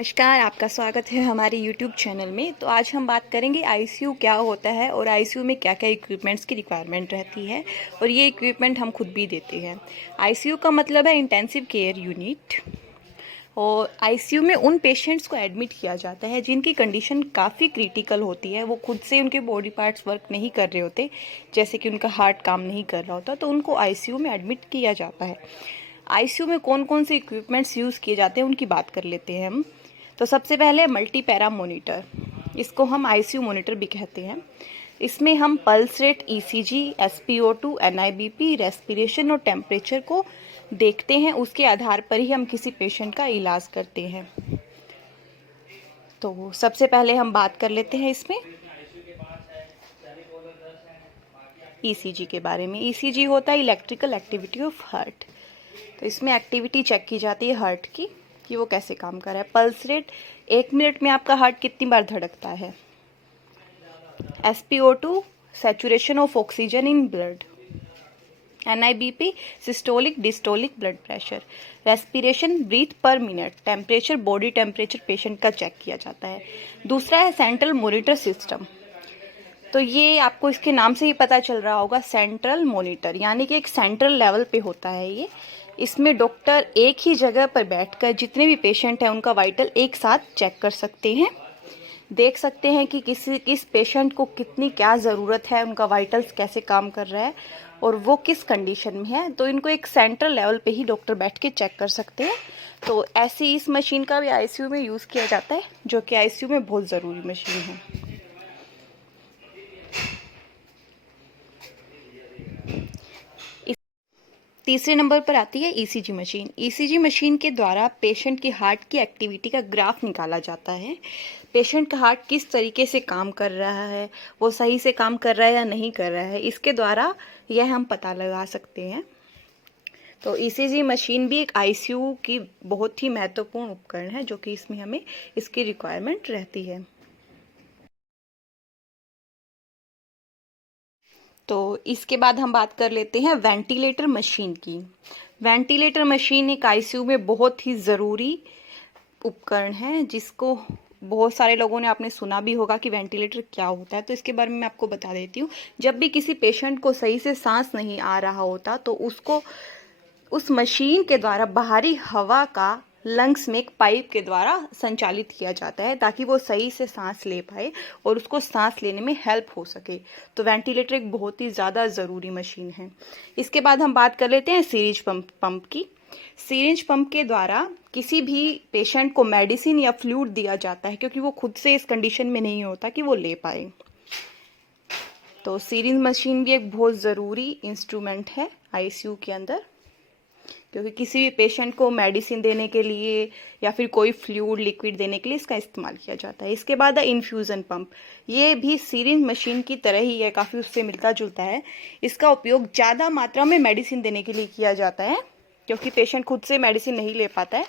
नमस्कार, आपका स्वागत है हमारे YouTube चैनल में। तो आज हम बात करेंगे आईसीयू क्या होता है और आईसीयू में क्या क्या इक्विपमेंट्स की रिक्वायरमेंट रहती है और ये इक्विपमेंट हम खुद भी देते हैं। आईसीयू का मतलब है इंटेंसिव केयर यूनिट। और आईसीयू में उन पेशेंट्स को एडमिट किया जाता है जिनकी कंडीशन काफ़ी क्रिटिकल होती है, वो खुद से उनके बॉडी पार्ट्स वर्क नहीं कर रहे होते, जैसे कि उनका हार्ट काम नहीं कर रहा होता, तो उनको आईसीयू में एडमिट किया जाता है। आईसीयू में कौन कौन से इक्विपमेंट्स यूज़ किए जाते हैं उनकी बात कर लेते हैं हम। तो सबसे पहले मल्टी पैरा मोनीटर, इसको हम आईसीयू मोनीटर भी कहते हैं। इसमें हम pulse rate, ECG, SpO2, NIBP, respiration और टेम्परेचर को देखते हैं। उसके आधार पर ही हम किसी पेशेंट का इलाज करते हैं। तो सबसे पहले हम बात कर लेते हैं इसमें ईसीजी के बारे में। ईसीजी होता है इलेक्ट्रिकल एक्टिविटी ऑफ हार्ट। तो इसमें एक्टिविटी चेक की जाती है हार्ट की कि वो कैसे काम कर रहा है। पल्स रेट, 1 मिनट में आपका हार्ट कितनी बार धड़कता है। SpO2, saturation of oxygen in blood. NIBP, systolic diastolic blood pressure. Respiration, breath per minute. Temperature, body temperature patient का चेक किया जाता है। दूसरा है सेंट्रल मॉनिटर सिस्टम। तो ये आपको इसके नाम से ही पता चल रहा होगा, सेंट्रल मॉनिटर, यानी कि एक सेंट्रल लेवल पे होता है ये। इसमें डॉक्टर एक ही जगह पर बैठकर जितने भी पेशेंट हैं उनका वाइटल एक साथ चेक कर सकते हैं, देख सकते हैं कि किस पेशेंट को कितनी क्या ज़रूरत है, उनका वाइटल्स कैसे काम कर रहा है और वो किस कंडीशन में है। तो इनको एक सेंट्रल लेवल पे ही डॉक्टर बैठ के चेक कर सकते हैं। तो ऐसी इस मशीन का भी आईसीयू में यूज़ किया जाता है, जो कि आईसीयू में बहुत ज़रूरी मशीन है। तीसरे नंबर पर आती है ईसीजी मशीन। ईसीजी मशीन के द्वारा पेशेंट की हार्ट की एक्टिविटी का ग्राफ निकाला जाता है। पेशेंट का हार्ट किस तरीके से काम कर रहा है, वो सही से काम कर रहा है या नहीं कर रहा है, इसके द्वारा यह हम पता लगा सकते हैं। तो ईसीजी मशीन भी एक आईसीयू की बहुत ही महत्वपूर्ण उपकरण है, जो कि इसमें हमें इसकी रिक्वायरमेंट रहती है। तो इसके बाद हम बात कर लेते हैं वेंटिलेटर मशीन की। वेंटिलेटर मशीन एक आईसीयू में बहुत ही ज़रूरी उपकरण है, जिसको बहुत सारे लोगों ने आपने सुना भी होगा कि वेंटिलेटर क्या होता है। तो इसके बारे में मैं आपको बता देती हूँ। जब भी किसी पेशेंट को सही से सांस नहीं आ रहा होता तो उसको उस मशीन के द्वारा बाहरी हवा का लंग्स में एक पाइप के द्वारा संचालित किया जाता है, ताकि वो सही से सांस ले पाए और उसको सांस लेने में हेल्प हो सके। तो वेंटिलेटर एक बहुत ही ज़्यादा ज़रूरी मशीन है। इसके बाद हम बात कर लेते हैं सीरीज पंप की। सीरिंज पंप के द्वारा किसी भी पेशेंट को मेडिसिन या फ्लूइड दिया जाता है, क्योंकि वो खुद से इस कंडीशन में नहीं होता कि वो ले पाए। तो सीरिंज मशीन भी एक बहुत ज़रूरी इंस्ट्रूमेंट है आईसीयू के अंदर, क्योंकि किसी भी पेशेंट को मेडिसिन देने के लिए या फिर कोई फ्लूइड लिक्विड देने के लिए इसका इस्तेमाल किया जाता है। इसके बाद है इन्फ्यूज़न पंप। ये भी सीरिंज मशीन की तरह ही है, काफ़ी उससे मिलता जुलता है। इसका उपयोग ज़्यादा मात्रा में मेडिसिन देने के लिए किया जाता है, क्योंकि पेशेंट खुद से मेडिसिन नहीं ले पाता है।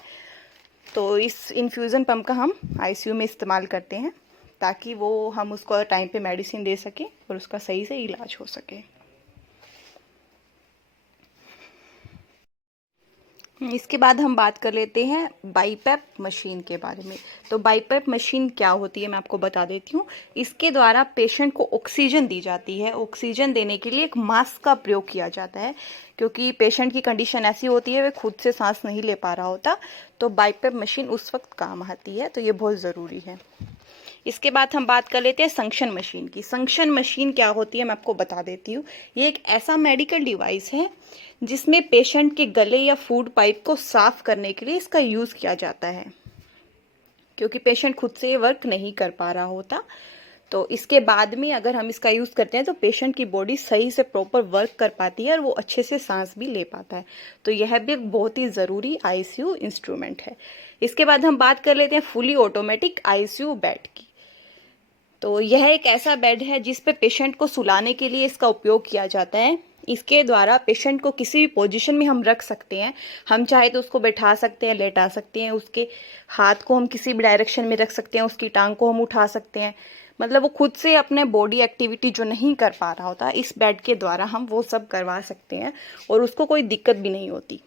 तो इस इन्फ्यूज़न पंप का हम आईसीयू में इस्तेमाल करते हैं, ताकि वो हम उसको टाइम पे मेडिसिन दे सकें और उसका सही से इलाज हो सके। इसके बाद हम बात कर लेते हैं बाईपैप मशीन के बारे में। तो बाईपैप मशीन क्या होती है मैं आपको बता देती हूँ। इसके द्वारा पेशेंट को ऑक्सीजन दी जाती है। ऑक्सीजन देने के लिए एक मास्क का प्रयोग किया जाता है, क्योंकि पेशेंट की कंडीशन ऐसी होती है, वे खुद से सांस नहीं ले पा रहा होता, तो बाईपैप मशीन उस वक्त काम आती है। तो ये बहुत ज़रूरी है। इसके बाद हम बात कर लेते हैं संक्शन मशीन की। संक्शन मशीन क्या होती है मैं आपको बता देती हूँ। ये एक ऐसा मेडिकल डिवाइस है जिसमें पेशेंट के गले या फूड पाइप को साफ करने के लिए इसका यूज़ किया जाता है, क्योंकि पेशेंट खुद से वर्क नहीं कर पा रहा होता। तो इसके बाद में अगर हम इसका यूज़ करते हैं तो पेशेंट की बॉडी सही से प्रॉपर वर्क कर पाती है और वो अच्छे से सांस भी ले पाता है। तो यह भी एक बहुत ही ज़रूरी आईसीयू इंस्ट्रूमेंट है। इसके बाद हम बात कर लेते हैं फुली ऑटोमेटिक आईसीयू बेड की। तो यह एक ऐसा बेड है जिस पे पेशेंट को सुलाने के लिए इसका उपयोग किया जाता है। इसके द्वारा पेशेंट को किसी भी पोजीशन में हम रख सकते हैं। हम चाहे तो उसको बैठा सकते हैं, लेटा सकते हैं, उसके हाथ को हम किसी भी डायरेक्शन में रख सकते हैं, उसकी टांग को हम उठा सकते हैं। मतलब वो खुद से अपने बॉडी एक्टिविटी जो नहीं कर पा रहा होता, इस बेड के द्वारा हम वो सब करवा सकते हैं और उसको कोई दिक्कत भी नहीं होती।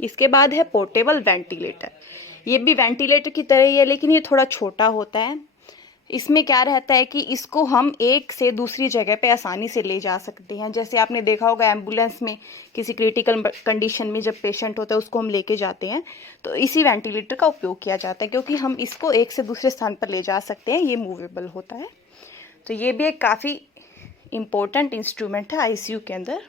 इसके बाद है पोर्टेबल वेंटिलेटर। ये भी वेंटिलेटर की तरह ही है, लेकिन ये थोड़ा छोटा होता है। इसमें क्या रहता है कि इसको हम एक से दूसरी जगह पे आसानी से ले जा सकते हैं। जैसे आपने देखा होगा एम्बुलेंस में किसी क्रिटिकल कंडीशन में जब पेशेंट होता है उसको हम लेके जाते हैं, तो इसी वेंटिलेटर का उपयोग किया जाता है, क्योंकि हम इसको एक से दूसरे स्थान पर ले जा सकते हैं, ये मूवेबल होता है। तो ये भी एक काफ़ी इम्पोर्टेंट इंस्ट्रूमेंट है आईसीयू के अंदर।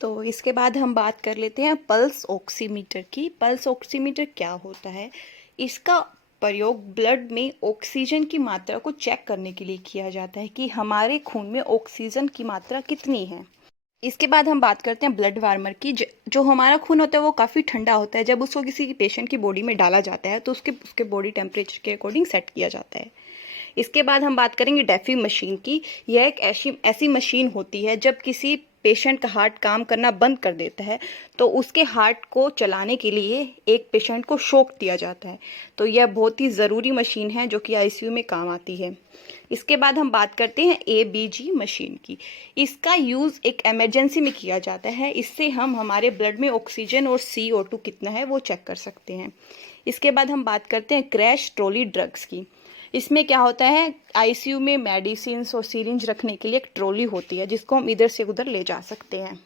तो इसके बाद हम बात कर लेते हैं पल्स ऑक्सीमीटर की। पल्स ऑक्सीमीटर क्या होता है? इसका प्रयोग ब्लड में ऑक्सीजन की मात्रा को चेक करने के लिए किया जाता है कि हमारे खून में ऑक्सीजन की मात्रा कितनी है। इसके बाद हम बात करते हैं ब्लड वार्मर की। जो हमारा खून होता है वो काफ़ी ठंडा होता है। जब उसको किसी पेशेंट की बॉडी में डाला जाता है तो उसके बॉडी टेम्परेचर के अकॉर्डिंग सेट किया जाता है। इसके बाद हम बात करेंगे डेफी मशीन की। यह एक ऐसी मशीन होती है जब किसी पेशेंट का हार्ट काम करना बंद कर देता है तो उसके हार्ट को चलाने के लिए एक पेशेंट को शॉक दिया जाता है। तो यह बहुत ही ज़रूरी मशीन है जो कि आईसीयू में काम आती है। इसके बाद हम बात करते हैं एबीजी मशीन की। इसका यूज़ एक इमरजेंसी में किया जाता है। इससे हम हमारे ब्लड में ऑक्सीजन और CO2 कितना है वो चेक कर सकते हैं। इसके बाद हम बात करते हैं क्रैश ट्रॉली ड्रग्स की। इसमें क्या होता है, आईसीयू में मेडिसिन और सिरिंज रखने के लिए एक ट्रॉली होती है जिसको हम इधर से उधर ले जा सकते हैं।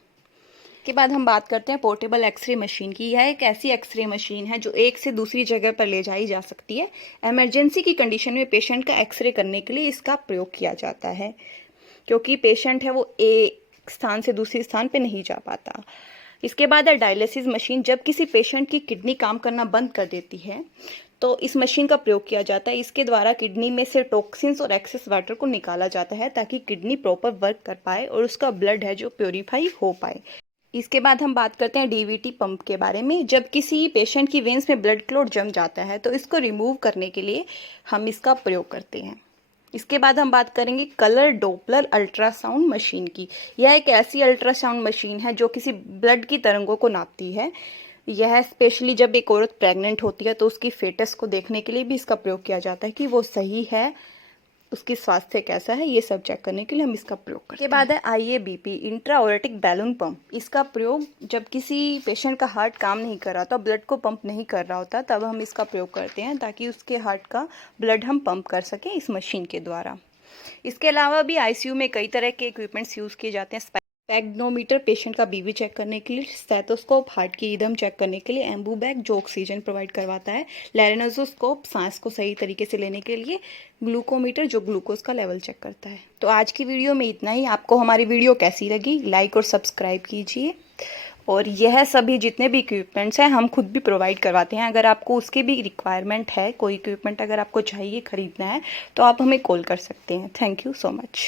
के बाद हम बात करते हैं पोर्टेबल एक्सरे मशीन की। यह एक ऐसी एक्सरे मशीन है जो एक से दूसरी जगह पर ले जाई जा सकती है। इमरजेंसी की कंडीशन में पेशेंट का एक्सरे करने के लिए इसका प्रयोग किया जाता है, क्योंकि पेशेंट है वो एक स्थान से दूसरे स्थान पर नहीं जा पाता। इसके बाद है डायलिसिस मशीन। जब किसी पेशेंट की किडनी काम करना बंद कर देती है तो इस मशीन का प्रयोग किया जाता है। इसके द्वारा किडनी में से टॉक्सिन्स और एक्सेस वाटर को निकाला जाता है ताकि किडनी प्रॉपर वर्क कर पाए और उसका ब्लड है जो प्योरीफाई हो पाए। इसके बाद हम बात करते हैं डीवीटी पंप के बारे में। जब किसी पेशेंट की वेन्स में ब्लड क्लॉट जम जाता है तो इसको रिमूव करने के लिए हम इसका प्रयोग करते हैं। इसके बाद हम बात करेंगे कलर डोपलर अल्ट्रासाउंड मशीन की। यह एक ऐसी अल्ट्रासाउंड मशीन है जो किसी ब्लड की तरंगों को नापती है। यह स्पेशली जब एक औरत प्रेग्नेंट होती है तो उसकी फेटस को देखने के लिए भी इसका प्रयोग किया जाता है कि वो सही है, उसकी स्वास्थ्य कैसा है, ये सब चेक करने के लिए हम इसका प्रयोग करते हैं। के बाद है IABP इंट्राओरेटिक बैलून पंप। इसका प्रयोग जब किसी पेशेंट का हार्ट काम नहीं कर रहा होता, ब्लड को पंप नहीं कर रहा होता, तब हम इसका प्रयोग करते हैं ताकि उसके हार्ट का ब्लड हम पंप कर सकें इस मशीन के द्वारा। इसके अलावा भी आईसीयू में कई तरह के इक्विपमेंट्स यूज़ किए जाते हैं। स्पेग्नोमीटर पेशेंट का बीपी चेक करने के लिए, स्टेथोस्कोप हार्ट की रिदम चेक करने के लिए, एम्बू बैग जो ऑक्सीजन प्रोवाइड करवाता है, लैरिनोस्कोप सांस को सही तरीके से लेने के लिए, ग्लूकोमीटर जो ग्लूकोज का लेवल चेक करता है। तो आज की वीडियो में इतना ही। आपको हमारी वीडियो कैसी लगी लाइक और सब्सक्राइब कीजिए। और यह सभी जितने भी इक्विपमेंट्स हैं हम खुद भी प्रोवाइड करवाते हैं। अगर आपको उसकी भी रिक्वायरमेंट है, कोई इक्विपमेंट अगर आपको चाहिए खरीदना है तो आप हमें कॉल कर सकते हैं। Thank you so much.